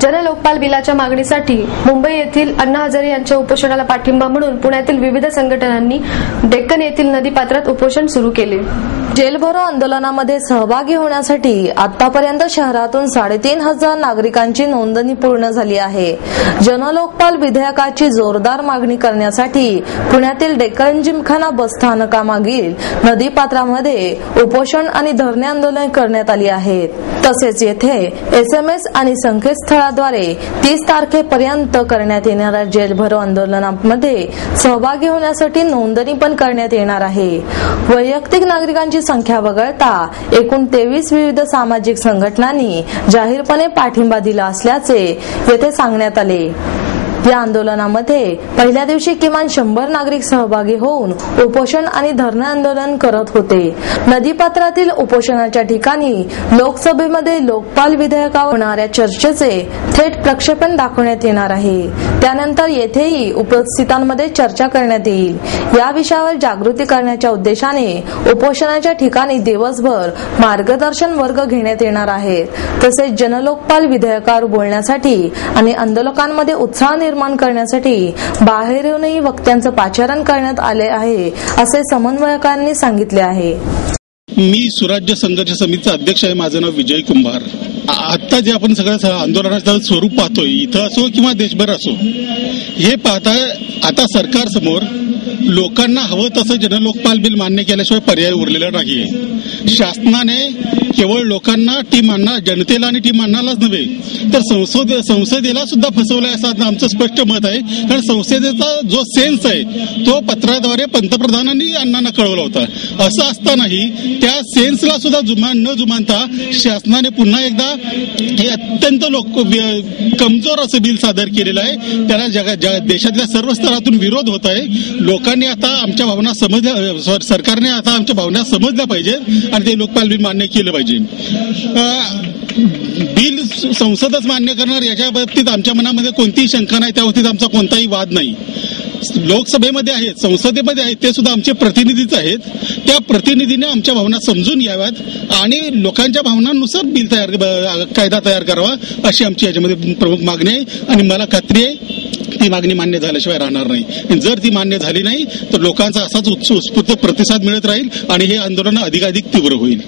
जनलोकपाल बिलाच्या मागणीसाठी मुंबई येथील अण्णा हजारे यांच्या उपोषणाला पाठिंबा म्हणून पुण्यातील विविध संघटनांनी डेक्कन येथील नदीपात्रात उपोषण सुरू केले। जेल भरो आंदोलनामध्ये सहभागी होण्यासाठी आतापर्यंत शहरातून 3,500 नागरिकांची नोंदणी पूर्ण झाली आहे। जनलोकपाल विधेयकाची जोरदार मागणी करण्यासाठी पुण्यातील डेक्कन जिमखाना बस स्थानकामागील नदीपात्रामध्ये उपोषण आणि धरणे आंदोलन करण्यात आली आहेत। तसेच येथे SMS आणि संकेतस्थळाद्वारे 30 तारखेपर्यंत करण्यात येणाऱ्या जेल भरो आंदोलनामध्ये सहभागी होण्यासाठी नोंदणी पण करण्यात येणार आहे। वैयक्तिक नागरिकांची संख्या वगळता एकूण 23 विविध सामाजिक संघटनांनी जाहीरपणे पाठिंबा दिला असल्याचे येथे सांगण्यात आले। या आंदोलनामध्ये पहिल्या दिवशी किमान 100 नागरिक सहभागी होऊन उपोषण आणि धरणे आंदोलन करत होते। नदीपात्रातील उपोषणाच्या ठिकाणी लोकसभेमध्ये लोकपाल विधेयकावर होणाऱ्या चर्चेचे थेट प्रक्षेपण दाखवण्यात येणार आहे। त्यानंतर येथेही उपस्थितांमध्ये चर्चा करण्यात येईल। या विषयावर जागृती करण्याच्या उद्देशाने उपोषणाच्या ठिकाणी दिवसभर मार्गदर्शन वर्ग घेण्यात येणार आहे। तसेच जनलोकपाल विधेयकावर बोलण्यासाठी आणि आंदोलकांमध्ये उत्साह निर्माण करण्यासाठी बाहेरूनही वक्त्यांचं पाचारण करण्यात आले आहे, असे समन्वयकांनी सांगितले आहे। मी सुराज्य संघर्ष समितीचा अध्यक्ष आहे। माझं नाव विजय कुंभार। आता जे आपण सगळं आंदोलनाचं स्वरूप पाहतोय, इथं असो किंवा देशभर असो, हे पाहता आता सरकार समोर लोकांना हवं तसं जनलोकपाल बिल मान्य केल्याशिवाय पर्याय उरलेला नाहीये। शासनाने केवळ लोकांना टीमांना, जनतेला आणि टीमांनालाच नव्हे तर संसदेला सुद्धा फसवलंय असं आमचं स्पष्ट मत आहे। कारण संसदेचा जो सेन्स आहे तो पत्राद्वारे पंतप्रधानांनी अण्णांना कळवला होता। असं असतानाही त्या सेन्सला सुद्धा न जुमानता शासनाने पुन्हा एकदा हे अत्यंत कमजोर असं बिल सादर केलेलं आहे। त्याला देशातल्या सर्व स्तरातून विरोध होत आहे। लोकांनी आता आमच्या भावना समजल्या, सरकारने आता आमच्या भावना समजल्या पाहिजेत आणि ते लोकपाल बिल मान्य केलं पाहिजे। बिल संसदच मान्य करणार याच्या बाबतीत आमच्या मनामध्ये कोणतीही शंका नाही, त्या बाबतीत आमचा कोणताही वाद नाही। लोकसभेमध्ये आहेत, संसदेमध्ये आहेत, ते सुद्धा आमचे प्रतिनिधीच आहेत। त्या प्रतिनिधीने आमच्या भावना समजून घ्याव्यात आणि लोकांच्या भावनांनुसार बिल कायदा तयार करावा, अशी आमची याच्यामध्ये प्रमुख मागणी आहे। आणि मला खात्री आहे ती मागणी मान्य झाल्याशिवाय राहणार नाही। जर ती मान्य झाली नाही तर लोकांचा असाच उत्स्फूर्त प्रतिसाद मिळत राहील आणि हे आंदोलन अधिकाधिक तीव्र होईल।